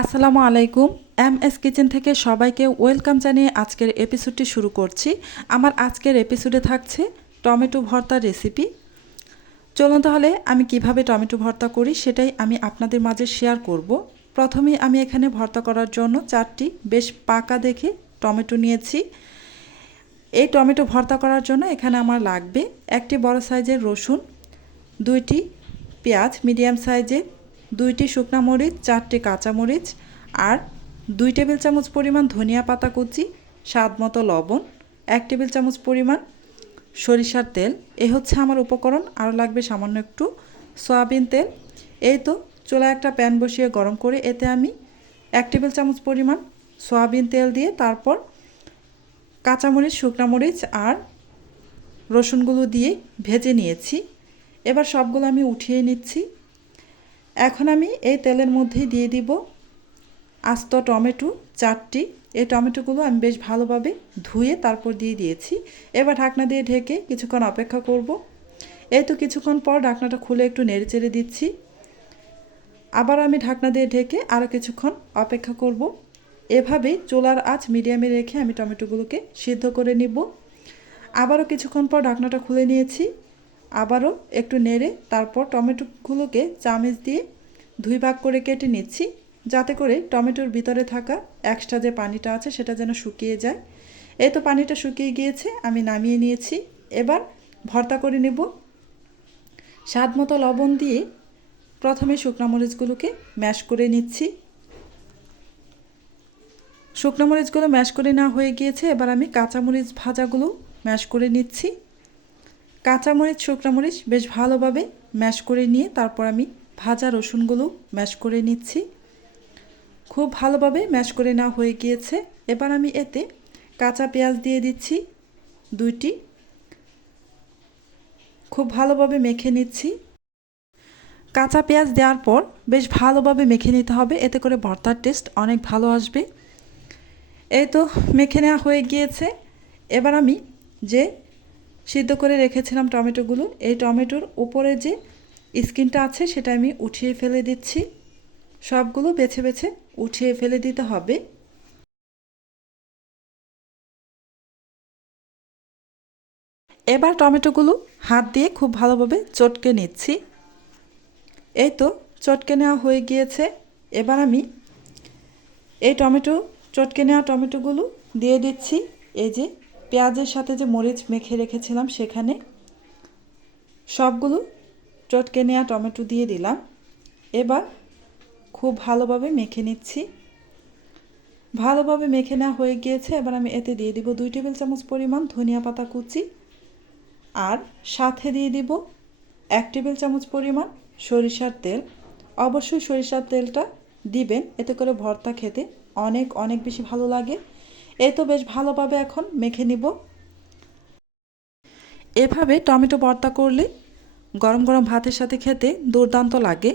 আসসালামু আলাইকুম। MS kitchen থেকে সবাইকে ওয়েলকাম জানিয়ে আজকের এপিসোডটি শুরু করছি। আমার আজকের এপিসোডে থাকছে টমেটো ভর্তা রেসিপি। চলুন তাহলে আমি কিভাবে টমেটো ভর্তা করি সেটাই আমি আপনাদের মাঝে শেয়ার করব। প্রথমেই আমি এখানে ভর্তা করার জন্য 4টি বেশ পাকা দেখে টমেটো নিয়েছি। এই টমেটো ভর্তা করার জন্য এখানে আমার লাগবে একটি বড় সাইজের রসুন, 2টি পেঁয়াজ মিডিয়াম সাইজের, 2টি শুকনো মরিচ, 4টি কাঁচামরিচ আর 2 টেবিল চামচ পরিমাণ ধনিয়া পাতা কুচি, স্বাদ মতো লবণ, 1 টেবিল চামচ পরিমাণ সরিষার তেল। এই হচ্ছে আমার উপকরণ। আরও লাগবে সামান্য একটু সয়াবিন তেল। এই তো চুলায় একটা প্যান বসিয়ে গরম করে এতে আমি 1 টেবিল চামচ পরিমাণ সয়াবিন তেল দিয়ে তারপর কাঁচামরিচ, শুকনো মরিচ আর রসুনগুলো দিয়ে ভেজে নিয়েছি। এবার সবগুলো আমি উঠিয়ে নিচ্ছি। এখন আমি এই তেলের মধ্যে দিয়ে দিব আস্ত টমেটো 4টি। এই টমেটোগুলো আমি বেশ ভালোভাবে ধুয়ে তারপর দিয়ে দিয়েছি। এবার ঢাকনা দিয়ে ঢেকে কিছুক্ষণ অপেক্ষা করব। এই তো কিছুক্ষণ পর ঢাকনাটা খুলে একটু নেড়েচেড়ে দিচ্ছি। আবার আমি ঢাকনা দিয়ে ঢেকে আরও কিছুক্ষণ অপেক্ষা করব। এভাবেই চুলার আঁচ মিডিয়ামে রেখে আমি টমেটোগুলোকে সিদ্ধ করে নিব। আবারও কিছুক্ষণ পর ঢাকনাটা খুলে নিয়েছি। আবারও একটু নেড়ে তারপর টমেটোগুলোকে চামচ দিয়ে 2 ভাগ করে কেটে নিচ্ছি, যাতে করে টমেটোর ভিতরে থাকা এক্সট্রা যে পানিটা আছে সেটা যেন শুকিয়ে যায়। এই তো পানিটা শুকিয়ে গিয়েছে, আমি নামিয়ে নিয়েছি। এবার ভর্তা করে নেব। স্বাদ মতো লবণ দিয়ে প্রথমে শুকনো মরিচগুলোকে ম্যাশ করে নিচ্ছি। শুকনো মরিচগুলো ম্যাশ করে নেওয়া হয়ে গিয়েছে। এবার আমি কাঁচামরিচ ভাজাগুলো ম্যাশ করে নিচ্ছি। কাঁচামরিচ, শুকনো মরিচ বেশ ভালোভাবে ম্যাশ করে নিয়ে তারপর আমি ভাজা রসুনগুলো ম্যাশ করে নিচ্ছি। খুব ভালোভাবে ম্যাশ করে নেওয়া হয়ে গিয়েছে। এবার আমি এতে কাঁচা পেঁয়াজ দিয়ে দিচ্ছি 2টি। খুব ভালোভাবে মেখে নিচ্ছি। কাঁচা পেঁয়াজ দেওয়ার পর বেশ ভালোভাবে মেখে নিতে হবে, এতে করে ভর্তার টেস্ট অনেক ভালো আসবে। এই তো মেখে নেওয়া হয়ে গিয়েছে। এবার আমি যে সিদ্ধ করে রেখেছিলাম টমেটোগুলো, এই টমেটোর উপরে যে স্কিনটা আছে সেটা আমি উঠিয়ে ফেলে দিচ্ছি। সবগুলো বেছে বেছে উঠিয়ে ফেলে দিতে হবে। এবার টমেটোগুলো হাত দিয়ে খুব ভালোভাবে চটকে নিচ্ছি। এই তো চটকে নেওয়া হয়ে গিয়েছে। এবার আমি এই চটকে নেওয়া টমেটোগুলো দিয়ে দিচ্ছি এই যে পেঁয়াজের সাথে যে মরিচ মেখে রেখেছিলাম সেখানে। সবগুলো চটকে নেওয়া টমেটো দিয়ে দিলাম। এবার খুব ভালোভাবে মেখে নিচ্ছি। ভালোভাবে মেখে নেওয়া হয়ে গিয়েছে। এবার আমি এতে দিয়ে দিব 2 টেবিল চামচ পরিমাণ ধনিয়া পাতা কুচি আর সাথে দিয়ে দিব 1 টেবিল চামচ পরিমাণ সরিষার তেল। অবশ্যই সরিষার তেলটা দিবেন, এতে করে ভর্তা খেতে অনেক অনেক বেশি ভালো লাগে। এই তো বেশ ভালোভাবে এখন মেখে নিব। এভাবে টমেটো ভর্তা করলে গরম গরম ভাতের সাথে খেতে দুর্দান্ত লাগে।